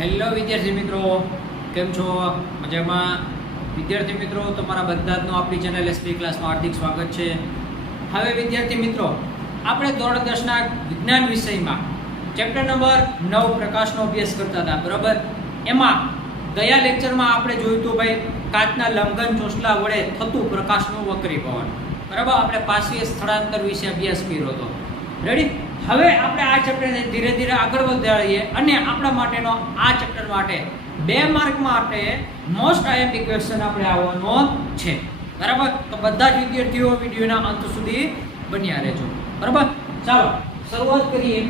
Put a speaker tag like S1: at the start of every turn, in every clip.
S1: Hello વિદ્યાર્થી મિત્રો. કેમ છો? મજામાં? વિદ્યાર્થી મિત્રો, તમારા બધાનું આપણી ચેનલ એસપી ક્લાસમાં હાર્દિક સ્વાગત છે. હવે વિદ્યાર્થી મિત્રો, આપણે ધોરણ દસના વિજ્ઞાન વિષયમાં ચેપ્ટર નંબર નવ પ્રકાશનો અભ્યાસ કરતા હતા, બરાબર? એમાં ગયા લેક્ચરમાં આપણે જોયું હતું ભાઈ, કાચના લંઘન ચોસલા વડે થતું પ્રકાશનું વક્રીભવન. બરાબર? આપણે પાસીય સ્થળાંતર વિશે અભ્યાસ કર્યો હતો. રેડી હવે આપણે આ ચેપ્ટરને ધીરે ધીરે આગળ વધારીએ અને આપણા માટેનો આ ચેપ્ટર માટે બે માર્ક માટે મોસ્ટ આઈએમપી ક્વેશ્ચન આપણે આવવાનો છે. બરાબર? તો બધા જ વિદ્યાર્થીઓ વિડીયોના અંત સુધી બન્યા રહેજો. બરાબર? ચાલો, શરૂઆત કરીએ.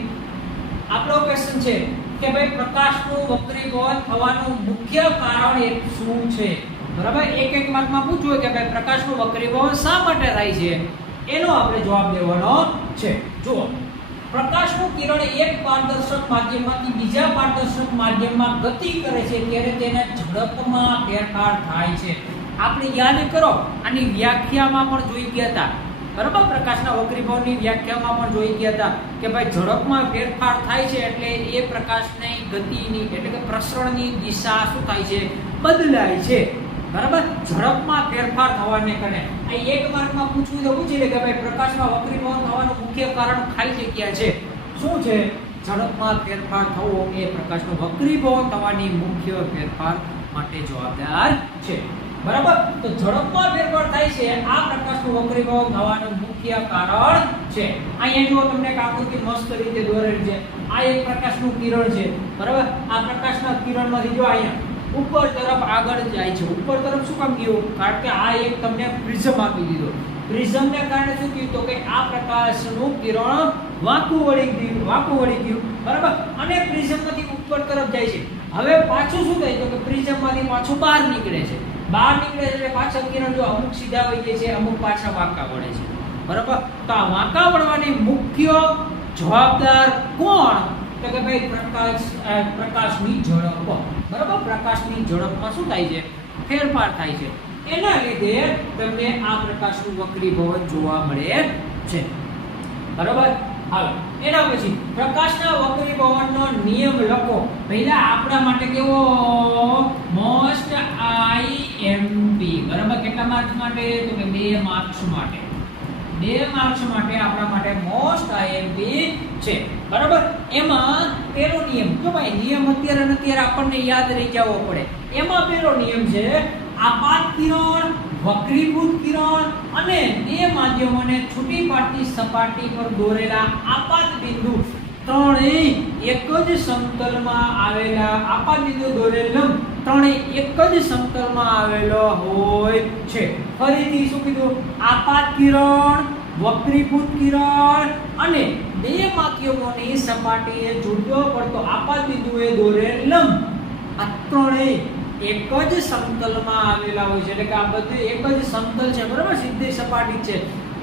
S1: આપણો ક્વેશ્ચન છે કે ભાઈ પ્રકાશનું વક્રીભવન થવાનું મુખ્ય કારણ એક શું છે? બરાબર? એક એક માર્કમાં પૂછવું કે ભાઈ પ્રકાશનું વક્રીભવન શા માટે થાય છે? એનો આપણે જવાબ દેવાનો છે. જુઓ. પ્રકાશનું કિરણ એક પારદર્શક માધ્યમમાંથી બીજા પારદર્શક માધ્યમમાં ગતિ કરે છે ત્યારે તેને ઝડપમાં ફેરફાર થાય છે. આપણે યાદ કરો, આની વ્યાખ્યામાં પણ જોઈ ગયા હતા. બરાબર? પ્રકાશના વક્રીભાવની વ્યાખ્યામાં પણ જોઈ ગયા હતા કે ભાઈ ઝડપમાં ફેરફાર થાય છે એટલે એ પ્રકાશની ગતિની એટલે કે પ્રસરણની દિશા શું થાય છે? બદલાય છે. બરાબર? ઝડપમાં ફેરફાર થવાને કારણે આ એક માર્કમાં પૂછવું તો પૂછી લે કે ભાઈ પ્રકાશમાં વક્રીભવન થવાનું મુખ્ય કારણ ખાલી જગ્યા છે. શું છે? ઝડપમાં ફેરફાર થવો એ પ્રકાશનું વક્રીભવન થવાની મુખ્ય ફેરફાર માટે જવાબદાર છે. બરાબર? તો ઝડપમાં ફેરફાર થાય છે, આ પ્રકાશનું વક્રીભવન થવાનું મુખ્ય કારણ છે. અહીંયા જુઓ તમને આકૃતિ મસ્ત રીતે દોરેલ છે. આ એક પ્રકાશનું કિરણ છે. બરાબર? આ પ્રકાશના કિરણમાંથી જો અહીંયા ઉપર તરફ આગળ જાય છે. ઉપર તરફ શું કામ ગયું? કારણ કે આ એક તમને પ્રિઝમ આપી દીધો. પ્રિઝમને કારણે શું થયું? તો કે આ પ્રકાશનું કિરણ વાંકું વળી ગયું, વાંકું વળી ગયું. બરાબર? અને પ્રિઝમમાંથી ઉપર તરફ જાય છે. હવે પાછું શું થાય? તો કે પ્રિઝમમાંથી પાછું બહાર નીકળે છે. બહાર નીકળે છે એટલે પાછા કિરણ જો અમુક સીધા જાય છે, અમુક પાછા વાંકા વળે છે. બરાબર? તો આ વાંકા વળવાની મુખ્ય જવાબદાર કોણ? તો કે ભાઈ પ્રકાશ પ્રકાશની ઝડપ. બરાબર? પ્રકાશની ઝડપમાં શું થાય છે? ફેરફાર થાય છે. એના લીધે તમને આ પ્રકાશનું વક્રીભવન જોવા મળે છે. બરાબર? હાલો. એના પછી, પ્રકાશના વક્રીભવનનો નિયમ લખો. પહેલા આપણા માટે કેવો? મોસ્ટ આઈએમપી બરાબર? કેટલા માર્ક્સ માટે? તો કે બે માર્ક્સ માટે. બે માર્ક્સ માટે આપણા માટે મોસ્ટ આઈએમપી છે. બરાબર? એમાં પેલો નિયમ, જો ભાઈ નિયમ અત્યારે અત્યારે આપણને યાદ રહી જવો પડે. એમાં પેલો નિયમ છે, આપાત કિરણ, વક્રીભૂત કિરણ અને બે માધ્યમોને છૂટી પાડતી સપાટી પર દોરેલા આપાત બિંદુ. ત્રણેય એક જ સમતલમાં આવેલા આપાત બિંદુ દોરેલ લંબ ત્રણેય એક જ સમતલમાં આવેલો હોય છે. ફરીથી શું કીધું? આપાત કિરણ, વક્રીભૂત કિરણ અને બે માધ્યમોની સપાટીએ જોડ્યો પડતો આપાત બિંદુએ દોરેલ લંબ. આ ત્રણેય એક જ સમતલમાં આવેલા હોય છે. એટલે કે આ બધું એક જ સમતલ છે. બરાબર? સીધી સપાટી છે.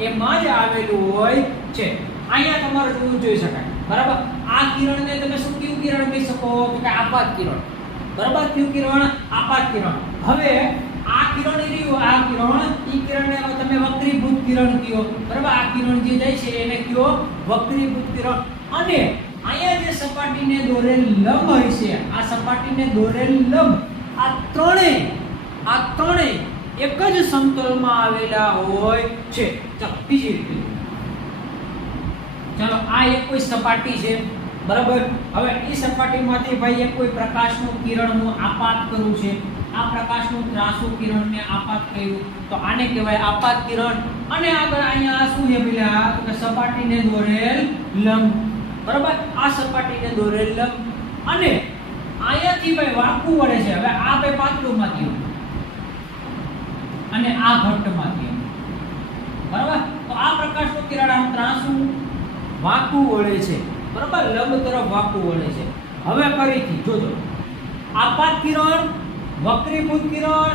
S1: એમાં જ આવેલું હોય છે. અહીંયા તમારે જોવું જોઈ શકાય. બરાબર? આ કિરણને તમે શું કયું કિરણ કહી શકો? કે આપાત કિરણ. બરાબર ક્યુ કિરણ, આપાત કિરણ. હવે આ કિરણ રહ્યું, આ કિરણ, ઈ કિરણને તમે વક્રીભૂત કિરણ કયો. બરાબર? આ કિરણ જે જાય છે એને કયો વક્રીભૂત કિરણ. અને અહીંયા જે સપાટીને દોરેલ લંબ હોય છે, આ સપાટીને દોરેલ લંબ, આ ત્રણેય આ ત્રણેય એક જ સમતલમાં આવેલા હોય છે. ચાલો, બીજી રીતે. ચાલો, આ એક કોઈ સપાટી છે. બરાબર? હવે એ સપાટીમાંથી ભાઈ એક કોઈ પ્રકાશનું કિરણનું આપાત કરવું છે. આ પ્રકાશનું ત્રાસુ કિરણને આપાત કર્યું. તો આને કહેવાય આપાત કિરણ. અને આગળ અહીંયા શું છે પેલા? કે સપાટીને દોરેલ લંબ. બરાબર? આ સપાટીને દોરેલ લંબ. અને અહીંયાથી ભાઈ વાંકું વળે છે. હવે આ ભાઈ પાતળું માધ્યમ અને આ ઘટ્ટ માધ્યમ બરાબર? તો આ પ્રકાશનું કિરણ આમ ત્રાસુ, વાંકું વળે છે. બરાબર? લંબ તરફ વાંકું વળે છે. હવે ફરીથી જોજો. આપાત કિરણ વક્રીભૂત કિરણ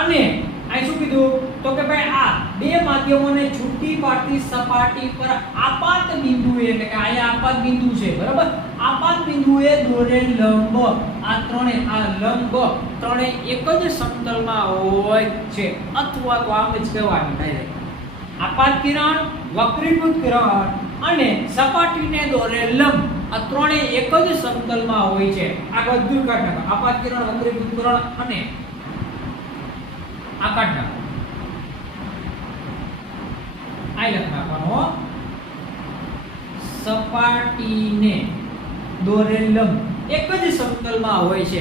S1: અને અહીં શું કીધું? તો કે ભાઈ આ બે માધ્યમોને છૂટી પાડતી સપાટી પર આપાત બિંદુ એટલે કે અહીંયા આપાત બિંદુ છે, બરાબર? આપાત બિંદુએ દોરેલ લંબ. આ ત્રણે, આ લંબ ત્રણે એક જ સમતલમાં હોય છે, અથવા તો આમ જ કહેવાનું ડાયરેક્ટ આપાત કિરણ વક્રીભૂત કિરણ અને સપાટીને દોરેલ લંબ. આ ત્રણેય એક જ સમતલમાં હોય છે. આ બધું કાઢ નાખો. આપાત કિરણ વક્રીભૂત કિરણ અને આ કાઢ નાખો. આ લખ નાખવાનો સપાટીને દોરેલ લંબ. એક જ સમતલમાં હોય છે.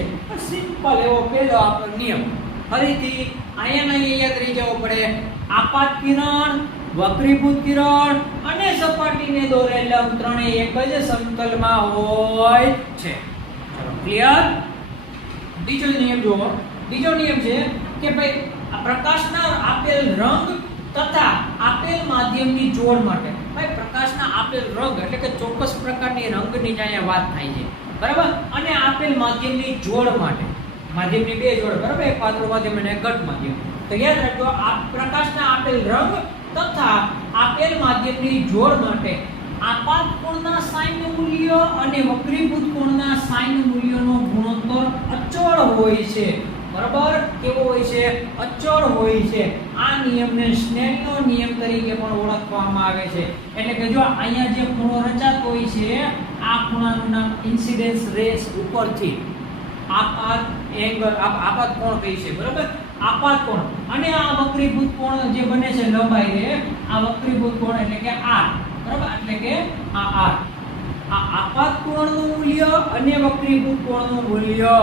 S1: સિમ્પલ એવો પહેલો આપણો નિયમ. ફરીથી અહીંયા અહીંયા યાદ રહી જવો પડે. આપાત કિરણ વક્રીભૂત કિરણ અને સપાટીને દોરેલ લંબ ત્રણેય એક જ સમતલમાં હોય છે. ક્લિયર બીજો નિયમ જુઓ. બીજો નિયમ છે કે ભાઈ પ્રકાશના આપેલ રંગ તથા આપેલ માધ્યમની જોડ માટે, ભાઈ, પ્રકાશના આપેલ રંગ એટલે કે ચોક્કસ પ્રકારની રંગની જ અહીંયા વાત થાય છે. બરાબર? અને આપેલ માધ્યમની જોડ માટે. માધ્યમની બે જોડ, બરાબર? એક પાત્ર માધ્યમ અને એક ઘટ માધ્યમ. તો યાદ રાખજો, આ પ્રકાશના આપેલ રંગ તથા આપેલ માધ્યમની જોડ માટે આપાત કોણના સાઈનનું મૂલ્ય અને વક્રીભૂત કોણના સાઈન મૂલ્યનો ગુણોત્તર અચળ હોય છે. બરાબર? કેવો હોય છે? અચળ હોય છે. આ નિયમને સ્નેલનો નિયમ તરીકે પણ ઓળખવામાં આવે છે. એટલે કે જો અહીંયા જે ખૂણો રચાતો હોય છે, આ ખૂણાનું નામ ઇન્સિડેન્સ રેસ ઉપરથી આપાત એંગલ આપાત કોણ કહી છે? બરાબર? આપાત કોણ? અને આ વક્રીભૂત કોણ જે બને છે લંબાઈ એ, આ વક્રીભૂત કોણ એટલે કે r બરાબર? એટલે કે આ r આ આપાત કોણનું મૂલ્ય અને વક્રીભૂત કોણનું મૂલ્ય.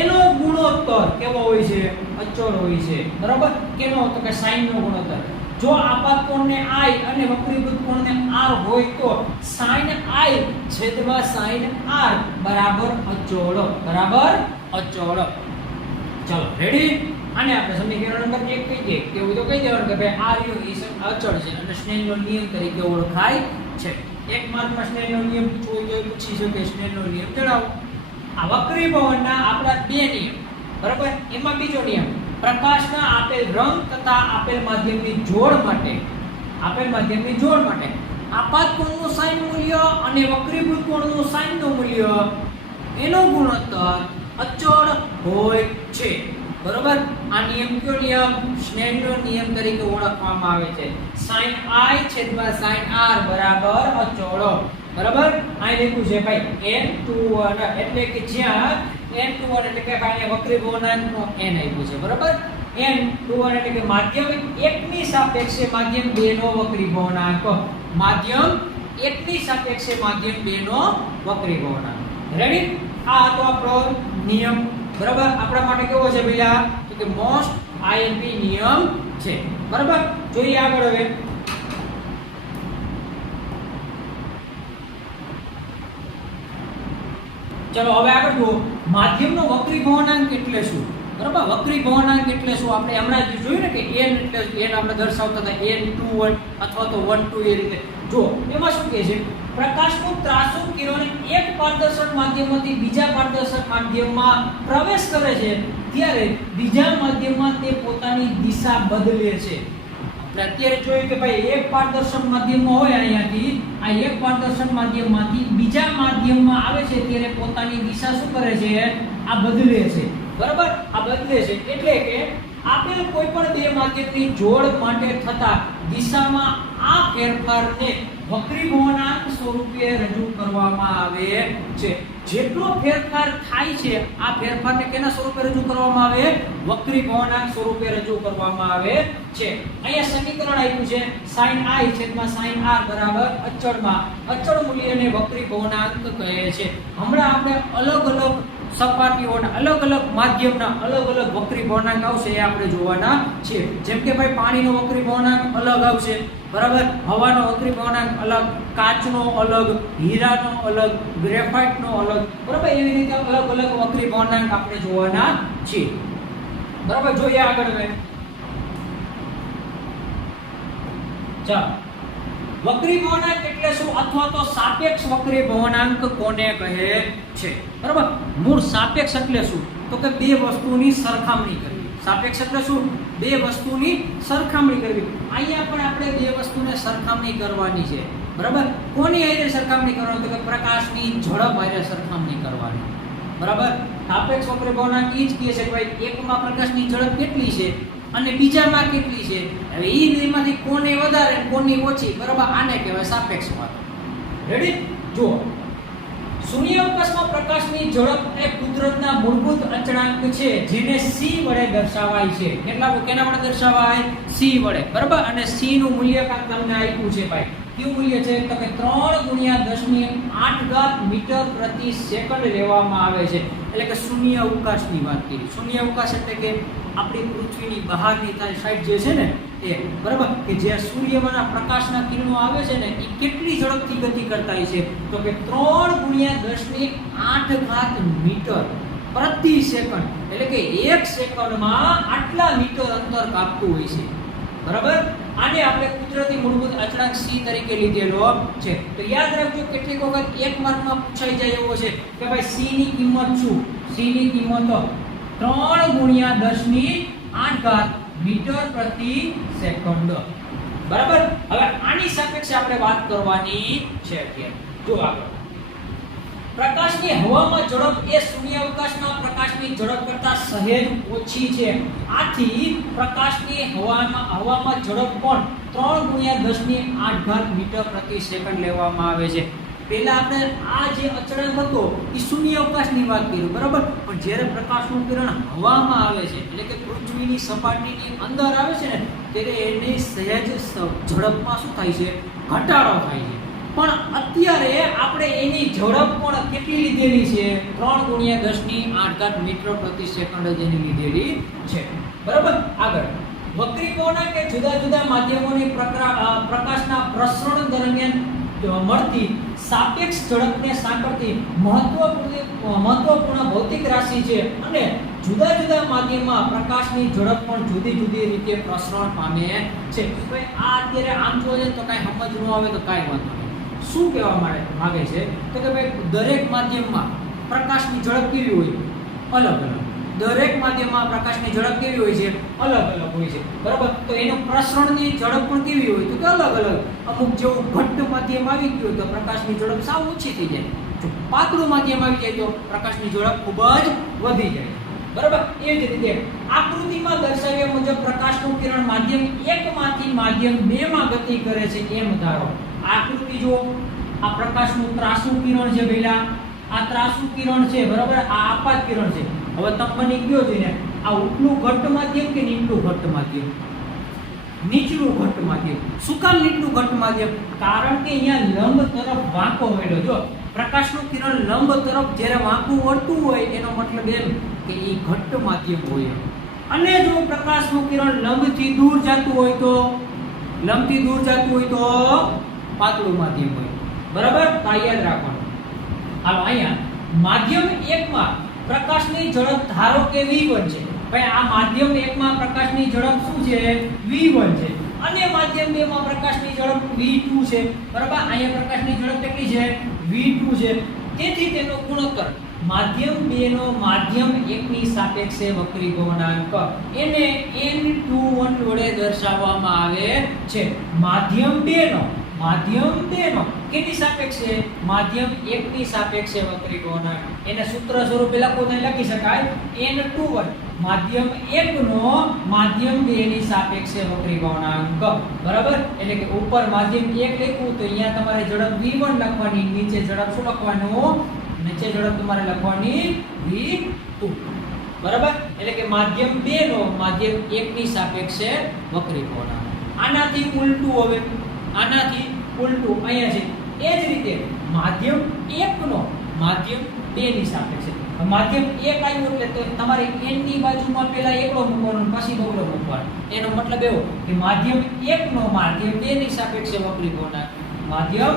S1: એનો ગુણોત્તર કેવો હોય છે? અચળ હોય છે. બરાબર? કેનો તો કે sin નો ગુણોત્તર? જો આપાત કોણને i અને વક્રીભૂત કોણને r હોય તો sin i છેદમાં sin r બરાબર અચળ. બરાબર? અચળ. ચલો રેડી આને આપણે સમીકરણ નંબર 1 કહી દઈએ કેવું તો કહી દેવાનું કે ભાઈ આ રહ્યો એ અચળ છે અને સ્નેલનો નિયમ તરીકે ઓળખાય છે. એક માર્કમાં સ્નેલનો નિયમ હોય પૂછી શકે સ્નેલનો નિયમ જણાવો. આ વક્રીભવનના આપણા બે નિયમ, બરાબર? એમાં બીજો નિયમ, પ્રકાશના આપેલ રંગ તથા આપેલ માધ્યમની જોડ માટે, આપેલ માધ્યમની જોડ માટે, આપાત કોણનું સાઈન મૂલ્ય અને વક્રીભૂત કોણનું સાઈનનું મૂલ્ય, એનો ગુણોત્તર અચળ હોય છે. બરોબર? આ નિયમ કયો નિયમ? સ્નેડનો નિયમ તરીકે ઓળખવામાં આવે છે. sin i છેદમાં sin r બરાબર અચળ બરાબર? અહીં લખ્યું છે ભાઈ n21 એટલે કે જ્યાં n21 એટલે કે ભાઈ વક્રી ગુણાંકનો n આપ્યું છે. બરાબર? n21 એટલે કે માધ્યમ 1 ની સાપેક્ષે માધ્યમ 2 નો વક્રી ગુણાંક માધ્યમ 1 ની સાપેક્ષે માધ્યમ 2 નો વક્રી ગુણાંક રેડી આ હતો આપણો નિયમ. બરાબર? આપણા માટે કેવો છે ભઈલા? તો કે મોસ્ટ આઈએમપી નિયમ છે. બરાબર? જોઈએ આગળ હવે. ચલો, હવે આગળ જુઓ. માધ્યમનો વક્રી ભવનાંક એટલે શું? બરાબર? વક્રી ભવનાંક એટલે શું? આપણે હમણાં જ જોયું ને કે n એટલે n આપણે દર્શાવતા હતા n21 અથવા તો 12 એ રીતે. જો એમાં શું કહે છે? પ્રકાશનું ત્રાસુ કિરણ એક પારદર્શક માધ્યમથી બીજા પારદર્શક માધ્યમમાં પ્રવેશ કરે છે, ત્યારે બીજા માધ્યમમાં તે પોતાની દિશા બદલે છે. આપણે અત્યારે જોયું કે ભાઈ એક પારદર્શક માધ્યમમાં હોય અહીંયાથી, આ એક પારદર્શક માધ્યમમાંથી બીજા માધ્યમમાં આવે છે, ત્યારે પોતાની દિશા શું કરે છે? આ બદલે છે. બરાબર? આ બદલે છે. એટલે કે આપેલ કોઈ પણ બે માધ્યમની જોડ માટે થતા દિશામાં આ ફેરફારને વક્રીભવનાંક સ્વરૂપે રજૂ કરવામાં આવે છે. જેટલો ફેરફાર થાય છે, આ ફેરફારને કેના સ્વરૂપે રજૂ કરવામાં આવે? વક્રીભુવનાંક સ્વરૂપે રજૂ કરવામાં આવે છે. અહીંયા સમીકરણ આપ્યું છે sin i છેદમાં sin r બરાબર અચળમાં. અચળ મૂલ્યને વક્રીભુવનાંક કહે છે. હમણાં આપણે અલગ અલગ સપાટીઓના અલગ અલગ માધ્યમના અલગ અલગ વક્રી ભવનાંક આવશે એ આપણે જોવાના છે. જેમ કે ભાઈ પાણીનો વક્રી ભવનાંક અલગ આવશે, બરાબર? હવાનો વક્રી ભવનાંક અલગ, કાચનો અલગ, હીરાનો અલગ, ગ્રેફાઇટનો અલગ, બરાબર? એવી રીતે અલગ અલગ વક્રી ભવનાંક આપણે જોવાના છે. બરાબર? જોઈએ આગળ ચાલો. વક્રી ભવનાંક એટલે શું? અથવા તો સાપેક્ષ વક્રી ભવનાંક કોને કહે છે? બરાબર? મૂળ સાપેક્ષ એટલે શું? તો કે બે વસ્તુની સરખામણી કરવી. સાપેક્ષ એટલે શું? બે વસ્તુની સરખામણી કરવી. અહીંયા પણ આપણે બે વસ્તુને સરખામણી કરવાની છે. બરાબર? કોની હારે સરખામણી કરવાની? તો કે પ્રકાશની ઝડપ હારે સરખામણી કરવાની. બરાબર? સાપેક્ષ વક્રી ભવનાંક એ જ કહે છે કે ભાઈ, એકમાં પ્રકાશની ઝડપ કેટલી છે? અને બીજામાં કેટલી છે? હવે એ બેમાંથી કોને વધારે કોની ઓછી, બરાબર? આને કહેવાય સાપેક્ષ વાદ. રેડી જુઓ. શૂન્યાવકાશમાં પ્રકાશની ઝડપ એ કુદરતના મૂળભૂત અચળાંક છે, જેને c વડે દર્શાવાય છે. કેટલા, કેના વડે દર્શાવાય? C વડે. બરાબર? અને c નું મૂલ્યાંકન તમને આપ્યું છે, ભાઈ. કયું મૂલ્ય છે? તો કે 3 ગુણ્યા 10 ની 8 ઘાત મીટર પ્રતિ સેકન્ડ લેવામાં આવે છે. એટલે કે શૂન્ય અવકાશની વાત કરી. શૂન્ય અવકાશ એટલે કે આપણી પૃથ્વીની બહારની સાઈડ જે છે ને, એ. બરાબર? કે જે સૂર્યમાંના પ્રકાશના કિરણો આવે છે ને, એ કેટલી ઝડપથી ગતિ કરતા હોય છે? તો કે 3 ગુણ્યા 10 ની 8 ઘાત મીટર પ્રતિ સેકન્ડ. એટલે કે એક સેકન્ડમાં આટલા મીટર અંતર કાપતું હોય છે. બરાબર? આને આપણે કુદરતી મૂળભૂત અચળાંક સી તરીકે લીધેલો છે. તો યાદ રાખજો, કેટલીક વખત એક માર્કમાં પૂછાઈ જાય એવો છે કે ભાઈ સી ની કિંમત શું? સી ની કિંમત ત્રણ ગુણ્યા દસની આઠ ઘાત મીટર પ્રતિ સેકન્ડ. બરાબર? હવે આની સાપેક્ષે આપણે વાત કરવાની છે અત્યારે. જો આગળ. પ્રકાશની હવામાં ઝડપ એ શૂન્યાવકાશના પ્રકાશની ઝડપ કરતાં સહેજ ઓછી છે. આથી પ્રકાશની હવામાં હવામાં ઝડપ પણ ત્રણ ગુણ્યા દસની આઠ ઘાત મીટર પ્રતિ સેકન્ડ લેવામાં આવે છે. પહેલાં આપણે આ જે અચળાંક હતો, એ શૂન્ય અવકાશની વાત કરી બરાબર? પણ જ્યારે પ્રકાશનું કિરણ હવામાં આવે છે, એટલે કે પૃથ્વીની સપાટીની અંદર આવે છે ને, ત્યારે એની સહેજ ઝડપમાં શું થાય છે? ઘટાડો થાય છે. પણ અત્યારે આપણે એની ઝડપ પણ કેટલી લીધેલી છે? ત્રણ ગુણ્યા દસની આઠ ઘાત મીટર પ્રતિ સેકન્ડ જ એની લીધેલી છે. બરાબર? આગળ. વક્રીકોના કે જુદા જુદા માધ્યમોની પ્રકાશના પ્રસરણ દરમિયાન મળતી સાપેક્ષ ઝડપને સાંકળતી મહત્વપૂર્ણ મહત્વપૂર્ણ ભૌતિક રાશિ છે અને જુદા જુદા માધ્યમમાં પ્રકાશની ઝડપ પણ જુદી જુદી રીતે પ્રસરણ પામે છે. આ અત્યારે આમ જઈએ તો કાંઈ સમજ ન આવે તો કાંઈ વાંધો નહીં. શું કહેવા માટે માગે છે? તો કે ભાઈ, દરેક માધ્યમમાં પ્રકાશની ઝડપ કેવી હોય? અલગ અલગ. દરેક માધ્યમમાં પ્રકાશની ઝડપ કેવી હોય છે? અલગ અલગ હોય છે. બરાબર? તો એનું પ્રસરણની ઝડપ પણ કેવી હોય? તો કે અલગ અલગ. અમુક જેવું ઘટ્ટ માધ્યમ આવી ગયું તો પ્રકાશની ઝડપ સાવ ઓછી થઈ જાય. જો પાતળું માધ્યમ આવી જાય તો પ્રકાશની ઝડપ ખૂબ જ વધી જાય. બરાબર? એ જ રીતે આકૃતિમાં દર્શાવ્યા મુજબ પ્રકાશનું કિરણ માધ્યમ એકમાંથી માધ્યમ બેમાં ગતિ કરે છે એમ ધારો. આકૃતિ જો આ પ્રકાશનું ત્રાસુ કિરણ છે પહેલા આ ત્રાસુ કિરણ છે, બરાબર? આ આપાત કિરણ છે. હવે તમે મને કયો જોઈને? આ ઉપલું ઘટ્ટ માધ્યમ કે નીચલું ઘટ્ટ માધ્યમ નીચલું ઘટ્ટ માધ્યમ શું કામ નીચલું ઘટ્ટ માધ્યમ કારણ કે અહીંયા લંબ તરફ વાંકો મળ્યો. જો, પ્રકાશનું કિરણ લંબ તરફ જ્યારે વાંકું વળતું હોય, એનો મતલબ એમ કે એ ઘટ્ટ માધ્યમ હોય. અને જો પ્રકાશનું કિરણ લંબથી દૂર જતું હોય તો? લંબથી દૂર જતું હોય તો? પાતળું માધ્યમ હોય. બરાબર? આ યાદ રાખવાનું. હાલો, અહીંયા. માધ્યમ એકમાં પ્રકાશની ઝડપ ધારો કે v1 છે. ભાઈ, આ માધ્યમ એકમાં પ્રકાશની ઝડપ શું છે? v1 છે. અને માધ્યમ બે માં પ્રકાશની ઝડપ v2 છે. બરાબર? અહીંયા પ્રકાશની ઝડપ કેટલી છે? v2 છે. તેથી તેનો ગુણોત્તર માધ્યમ બે નો માધ્યમ એકની સાપેક્ષે વક્રી ગમનાંક એને n21 વડે દર્શાવવામાં આવે છે. માધ્યમ બે નો માધ્યમ બે નો કેની સાપેક્ષે? માધ્યમ એકની સાપેક્ષે વક્રી ગમનાંક એને સૂત્ર સ્વરૂપે લખો તો લખી શકાય. N21 માધ્યમ એકનો માધ્યમ બે ની સાપેક્ષે વક્રી ગૌણાંક બરાબર? એટલે કે ઉપર માધ્યમ એક લખ્યું તો અહીંયા તમારે ઝડપ v1 લખવાની, નીચે ઝડપ શું લખવાનું? નીચે ઝડપ તમારે લખવાની v2 બરાબર? એટલે કે માધ્યમ બે નો માધ્યમ એક ની સાપેક્ષે વક્રી ગૌણાંક આનાથી ઉલટું હવે આનાથી ઉલટું અહીંયા છે. એ જ રીતે માધ્યમ એકનો માધ્યમ બે ની સાપેક્ષે માધ્યમ એક આવ્યું એટલે તો તમારે n ની બાજુમાં પહેલા એકડો મૂકવાનો પછી બહુડો મૂકવાનો. એનો મતલબ એવો કે માધ્યમ એકનો માધ્યમ બે ની સાપેક્ષે વક્રી ગૌણાંક માધ્યમ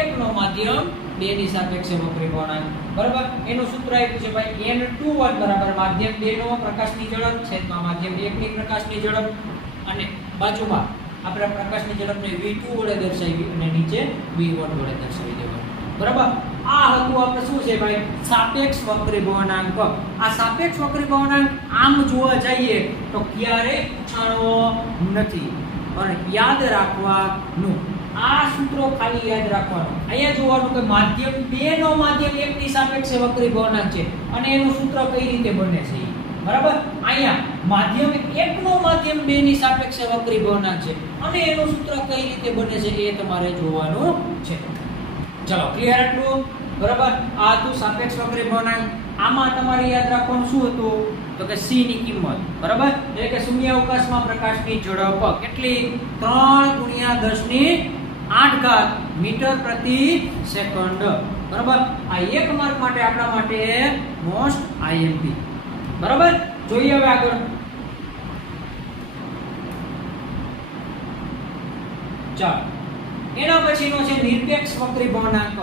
S1: એકનો માધ્યમ બે ની સાપેક્ષે વક્રી ગૌણાંક બરાબર? એનું સૂત્ર આપ્યું છે ભાઈ n21 બરાબર. માધ્યમ બે નો પ્રકાશની ઝડપ, છેદમાં માધ્યમ એક ની પ્રકાશની ઝડપ અને બાજુમાં આપણે પ્રકાશની ઝડપને v2 વડે દર્શાવી અને નીચે v1 વડે દર્શાવી દેવાનું. બરાબર? આ હતું આપણે શું છે ભાઈ? સાપેક્ષ વક્રી ગૌણાંક આ સાપેક્ષ વક્રી ગૌણાંક આમ જોવા જઈએ તો ક્યારે પૂછાણો નથી. પણ યાદ રાખવાનું. આ સૂત્રો ખાલી યાદ રાખવાનું. અહીંયા જોવાનું કે માધ્યમ બે નો માધ્યમ એક ની સાપેક્ષે વક્રી ગૌણાંક છે. અને એનું સૂત્ર કઈ રીતે બને છે. બરાબર? અહીંયા માધ્યમ એકનો માધ્યમ 2 ની સાપેક્ષે વક્રી ગૌણાંક છે. અને એનું સૂત્ર કઈ રીતે બને છે એ તમારે જોવાનું છે. ચલો ક્લિયર આટલું? બરાબર? આ તો સાપેક્ષ વક્રી ભવનાંક આમાં તમારે યાદ રાખવાનું શું હતું? તો કે c ની કિંમત. બરાબર? એટલે કે શૂન્ય અવકાશમાં પ્રકાશની ઝડપ કેટલી 3 ગુણ્યા 10 ની 8 ઘાત મીટર પ્રતિ સેકન્ડ. બરાબર? આ એક માર્ક માટે આપણા માટે મોસ્ટ આઈએમપી બરાબર? જોઈએ હવે આગળ. ચાલો. એના પછીનો છે નિરપેક્ષ વક્રી ભવનાંક.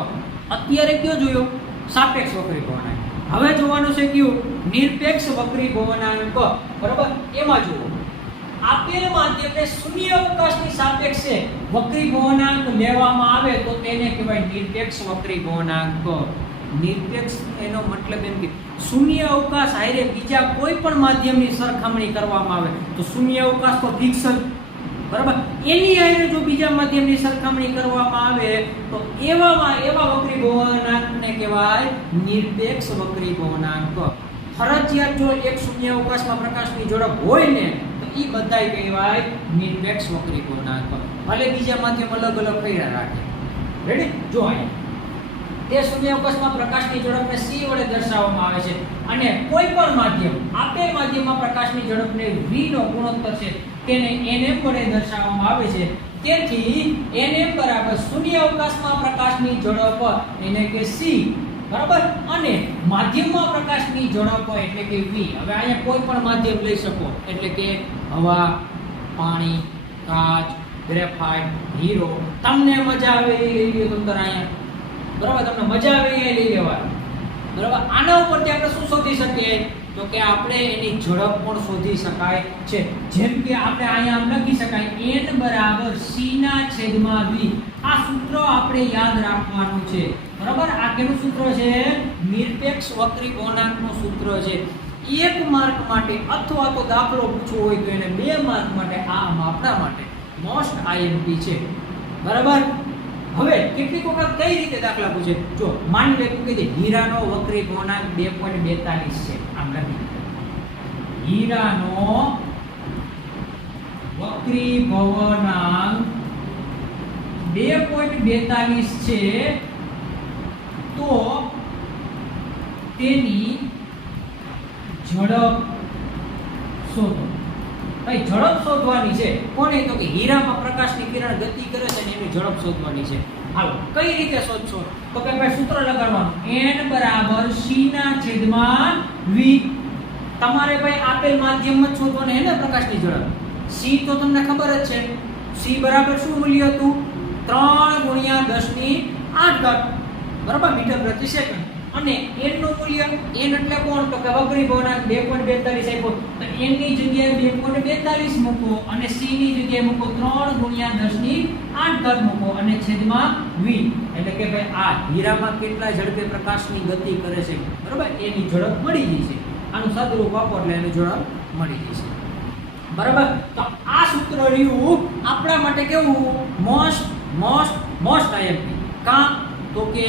S1: અત્યારે કયો જોયો? સાપેક્ષ વક્રી ભવનાંક. હવે જોવાનું છે કયું? નિરપેક્ષ વક્રી ભવનાંક. બરાબર? એમાં જુઓ. આપેલ માધ્યમને શૂન્ય અવકાશની સાપેક્ષે વક્રી ભવનાંક લેવામાં આવે તો તેને કહેવાય નિરપેક્ષ વક્રી ભવનાંક. નિરપેક્ષ એનો મતલબ એમ કે શૂન્ય અવકાશ હારે બીજા કોઈ પણ માધ્યમની સરખામણી કરવામાં આવે તો શૂન્ય અવકાશ તો ફિક્સ જ. બરાબર? એની હારે જો બીજા માધ્યમની સરખામણી કરવામાં આવે તો એવામાં એવા વક્રી ભવનાંકને કહેવાય નિરપેક્ષ વક્રી ભવનાંક ફરજિયાત જો એક શૂન્ય અવકાશમાં પ્રકાશની ઝડપ હોય ને, તો એ બધાય કહેવાય નિરપેક્ષ વક્રી ભવનાંક ભલે બીજા માધ્યમ અલગ અલગ કર્યા રાખે. રેડી જો અહીંયા. તે શૂન્ય અવકાશમાં પ્રકાશની ઝડપને c વડે દર્શાવવામાં આવે છે. અને કોઈ પણ માધ્યમ, આપેલ માધ્યમમાં પ્રકાશની ઝડપને v નો ગુણોત્તર છે, તેને nm વડે દર્શાવવામાં આવે છે. તેથી nm બરાબર શૂન્ય અવકાશમાં પ્રકાશની ઝડપ એને કે c, બરાબર? અને માધ્યમમાં પ્રકાશની ઝડપ એટલે કે v. હવે અહીંયા કોઈ પણ માધ્યમ લઈ શકો, એટલે કે હવા, પાણી, કાચ, ગ્રેફાઇટ, હીરો. તમને મજા આવે એ લઈ લો તમ અહીંયા? બરાબર, તમને મજા આવે એ લઈ લેવાનું. બરાબર, આના ઉપરથી આપણે શું શોધી શકીએ? તો કે આપણે એની ઝડપ પણ શોધી શકાય છે. જેમ કે આપણે અહીંયા લખી શકાય, n બરાબર c ના છેદમાં v. આ સૂત્ર આપણે યાદ રાખવાનું છે. બરાબર, આ કેનું સૂત્ર છે? નિરપેક્ષ વક્રી ગુણાંકનું સૂત્ર છે. એક માર્ક માટે અથવા તો દાખલો પૂછવો હોય તો એને બે માર્ક માટે, આ આપણા માટે. મોસ્ટ આઈએમપી છે. બરાબર? હવે કેટલીક વખત કઈ રીતે દાખલા પૂછે? જો, માની લે કે જે હીરાનો વક્રી ગુણાંક 2.42 છે, આમ લખી હીરાનો વક્રી ભવનાંક 2.42 છે, તો તેની ઝડપ શોધો. ભાઈ, ઝડપ શોધવાની છે. કોને? તો કે હીરામાં પ્રકાશની કિરણ ગતિ કરે છે ને એની ઝડપ શોધવાની છે. હાલો, કઈ રીતે શોધશો? તો કે ભાઈ સૂત્ર લગાડવાનું. n બરાબર c ના છેદમાં v. તમારે ભાઈ આપેલ માધ્યમમાં શોધવાનું એને પ્રકાશની ઝડપ. c તો તમને ખબર જ છે. c બરાબર શું મૂલ્ય હતું? 3 ગુણ્યા 10 ની 8 ઘાત. બરાબર? મીટર પ્રતિ સેકન્ડ. અને n નું મૂલ્ય, n એટલે કોણ? તો કે વક્રી ભવનાંક 2.42 આપ્યો. તો n ની જગ્યાએ 2.42 મૂકો અને c ની જગ્યાએ મૂકો 3 ગુણ્યા 10 ની 8 ઘાત મૂકો અને છેદમાં v એટલે કે ભાઈ આ હીરામાં કેટલા ઝડપે પ્રકાશની ગતિ કરે છે? બરાબર? એની ઝડપ મળી જશે આનું સદરૂપ આપો એટલે એની ઝડપ મળી જશે બરાબર? તો આ સૂત્ર રહ્યું આપણા માટે કેવું? મોસ્ટ મોસ્ટ મોસ્ટ આઈએમપી કા? તો કે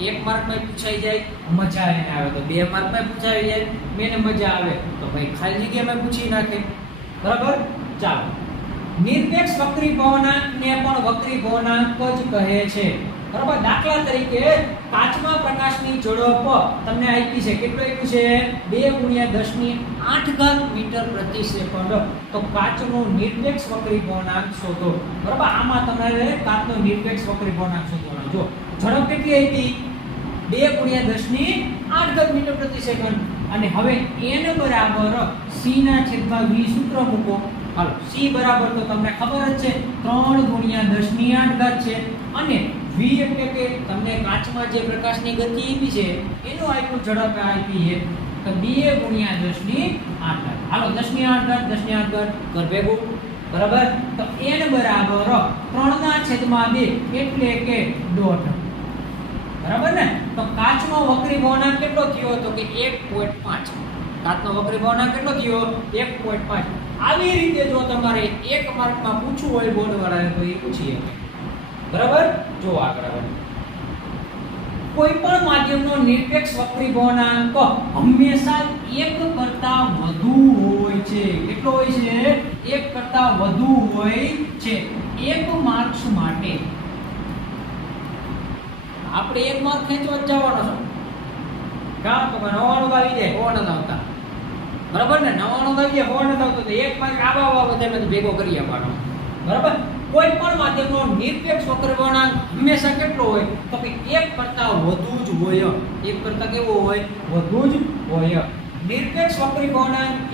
S1: એક માર્કમાં પૂછાઈ જાય, મજા એને આવે. તો બે માર્કમાં પૂછાઈ જાય, મેને મજા આવે. તો ભાઈ ખાલી જગ્યામાં પૂછી નાખે. બરાબર? ચાલો. નિરપેક્ષ વક્રી ને પણ વક્રી ભવનાંક જ કહે છે. બરાબર? દાખલા તરીકે પાંચમા પ્રકાશની ઝડપ તમને આપી છે. કેટલું આપ્યું છે? બે ગુણ્યા દસની આઠ ઘાત મીટર પ્રતિ સેકન્ડ. તો કાચનો નિરપેક્ષ વક્રી ભવનાંક શોધો. બરાબર? આમાં તમારે કાચનો નિરપેક્ષ વક્રી ભવનાંક શોધવાનો. જો ઝડપ કેટલી હતી બે ગુણ્યા દસની આઠ ઘાત મીટર પ્રતિ સેકન્ડ. અને હવે એન બરાબર સી ના છેદમાં વી સૂત્ર મૂકો. હાલો, સી બરાબર તો તમને ખબર જ છે, ત્રણ ગુણ્યા દસની આઠ ઘાત છે. અને વી એટલે કે તમને કાચમાં જે પ્રકાશની ગતિ આપી છે, એનું આપ્યું ઝડપ આપી છે. તો બે ગુણ્યા દસની આઠ ઘાત. હાલો, દસની આઠ ઘાત, દસની આઠ ઘાત, ઘર ભેગું. બરાબર? તો એન બરાબર ત્રણ ના છેદમાં બે એટલે કે દોઢ. બરાબર ને? તો કાચનો વક્રી ભવનાંક કેટલો થયો તો કે 1.5 કાચનો વક્રી ભવનાંક કેટલો થયો? 1.5 આવી રીતે જો તમારે એક માર્કમાં પૂછવું હોય બોર્ડ વાળાએ તો એ પૂછીએ. બરાબર? જો આગળ હવે કોઈ પણ માધ્યમનો નિરપેક્ષ વક્રી ભવનાંક હંમેશા એક કરતા વધુ હોય છે. કેટલો હોય છે? એક કરતા વધુ હોય છે. એક માર્ક્સ માટે આપણે એક માર્ક ખેંચવા જ જવાનો છે. કામ તો નવાણું આવી જાય ફોન જ આવતા બરાબર ને? નવાણું આવી જાય ફોન જ આવતો એક માર્ક આવા આવા બધાને ભેગો કરી આપવાનો. બરાબર? કોઈ પણ માધ્યમનો નિરપેક્ષ વક્ર હંમેશા કેટલો હોય? તો કે એક કરતા વધુ જ હોય. એક કરતા કેવો હોય? વધુ જ હોય. નિરપેક્ષ વક્રી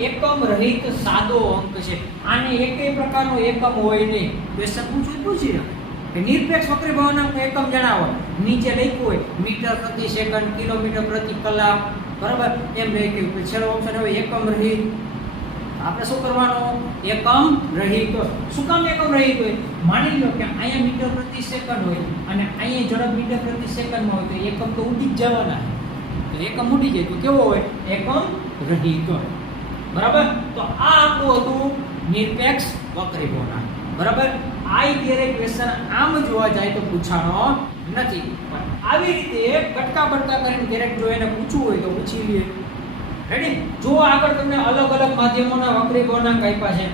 S1: એકમ રહિત સાદો અંક છે. આને એકેય પ્રકારનો એકમ હોય નહીં. ક્વેશ્ચન પૂછું પૂછી કે નિરપેક્ષ વક્રી વળાંકનો એકમ જણાવો. નીચે લખ્યું હોય, મીટર પ્રતિ સેકન્ડ, કિલોમીટર પ્રતિ કલાક. બરાબર? એમ લખ્યું છેલ્લો ઓપ્શન હોય, એકમ રહિત આપણે શું કરવાનું? એકમ રહિત શું કામ એકમ રહિત હોય માની લો કે અહીંયા મીટર પ્રતિ સેકન્ડ હોય અને અહીંયા ઝડપ મીટર પ્રતિ સેકન્ડમાં હોય તો એકમ તો ઉડી જવાના તો એકમ ઉડી જાય તો કેવો હોય? એકમ રહિત બરાબર? તો આ આપણું હતું નિરપેક્ષ વક્રી ગુણાંક બરાબર? આ ક્યારેય ક્વેશ્ચન આમ જોવા જાય તો પૂછાણો નથી. પણ આવી રીતે કટકા બટકા કરીને ક્યારેક જો એને પૂછવું હોય તો પૂછી લઈએ. રેડી જો આગળ તમને અલગ અલગ માધ્યમોના વક્રી આપ્યા છે.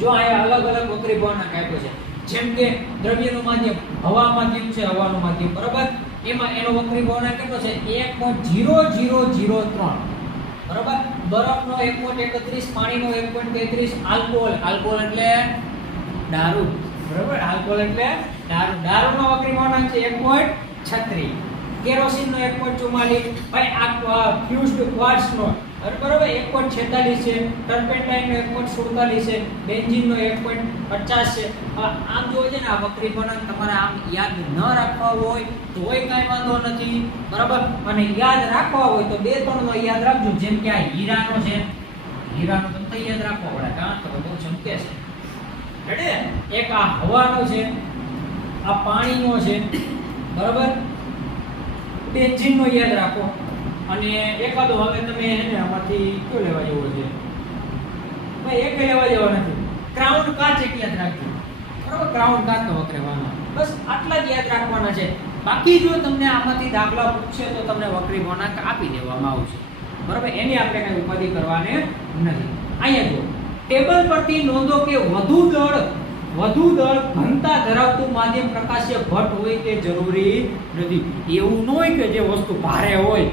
S1: જો અહીંયા અલગ અલગ વક્રી આપ્યો છે. જેમ કે દ્રવ્યનું માધ્યમ, હવા માધ્યમ છે, હવાનું માધ્યમ. બરાબર? એમાં એનો વક્રી ગુણાંક કેટલો છે? 1.0003 બરાબર? બરફનો 1.31 પાણીનો 1.33 આલ્કોહોલ આલ્કોહોલ એટલે દારૂ. બરાબર? આલ્કોહોલ એટલે દારૂ. દારૂનો ગુણાંક છે 1.36 કેરોસીનનો 1.44 ભાઈ આ ફ્યુઝડ ક્વાર્ટ્સનો બરાબર? 1.46 છે. ટર્પેન્ટાઇનનો 1.47 છે. બેન્ઝિનનો એક પોઈન્ટ પચાસ છે. આમ જોવો છે ને, આ વક્રી તમારે આમ યાદ ન રાખવા હોય, તોય કાંઈ વાંધો નથી. બરાબર? અને યાદ રાખવા હોય તો બે ત્રણ નો યાદ રાખજો. જેમ કે આ હીરાનો છે. હીરાનો તમને યાદ રાખવા પડે. કારણ કે બહુ ચમકે છે. એક આ હવાનો છે, આ પાણીનો છે, બરાબર? બેન્ઝીનનો યાદ રાખો. અને એકાદો હવે તમે એને આમાંથી કયો લેવા જેવો છે? ભાઈ, એક લેવા જેવો નથી. ક્રાઉન કાચ એક યાદ રાખજો. બરાબર? ક્રાઉન કાચ તો વકરેવાનો બસ આટલા જ યાદ રાખવાના છે. બાકી જો તમને આમાંથી દાખલા પૂછશે તો તમને વકરી ગુણાંક આપી દેવામાં આવશે. બરાબર? એની આપણે કઈ ઉપાધિ કરવાની નથી. અહીંયા જો ટેબલ પરથી નોંધો કે વધુ દળ વધુ દળ ઘનતા ધરાવતું માધ્યમ પ્રકાશીય ઘટ હોય તે જરૂરી નથી. એવું ન હોય કે જે વસ્તુ ભારે હોય,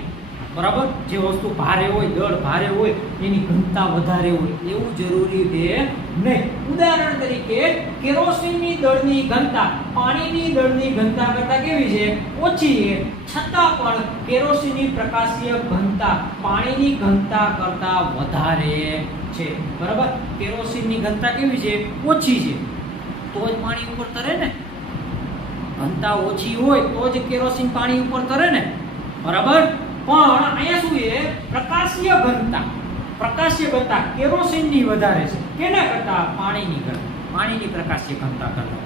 S1: બરાબર? જે વસ્તુ ભારે હોય, દળ ભારે હોય, એની ઘનતા વધારે હોય, એવું જરૂરી છે નહીં. ઉદાહરણ તરીકે, કેરોસીનની દળની ઘનતા પાણીની દળની ઘનતા કરતાં કેવી છે? ઓછી છે. છતાં પણ કેરોસીનની પ્રકાશીય ઘનતા પાણીની ઘનતા કરતાં વધારે. છે. બરાબર? કેરોસીનની ઘનતા કેવી છે? ઓછી છે. તો જ પાણી ઉપર તરે ને? ઘનતા ઓછી હોય તો જ કેરોસીન પાણી ઉપર તરે ને? બરાબર? પણ અહીંયા શું છે? પ્રકાશીય ઘનતા. પ્રકાશીય ઘનતા કેરોસીનની વધારે છે. કેના કરતા? પાણીની ઘનતા પાણીની પ્રકાશીય ઘનતા કરતા.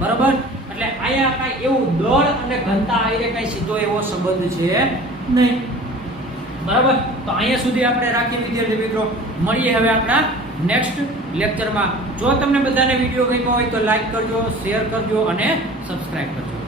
S1: બરાબર? એટલે અહીંયા કાંઈ એવું દળ અને ઘનતા આઈને કાંઈ સીધો એવો સંબંધ છે નહીં. બરાબર? તો અહીંયા સુધી આપણે રાખીએ વિદ્યાર્થી મિત્રો. મળીએ હવે આપણા નેક્સ્ટ લેક્ચરમાં જો તમને બધાને વીડિયો ગમ્યો હોય તો લાઈક કરજો શેર કરજો અને સબસ્ક્રાઈબ કરજો.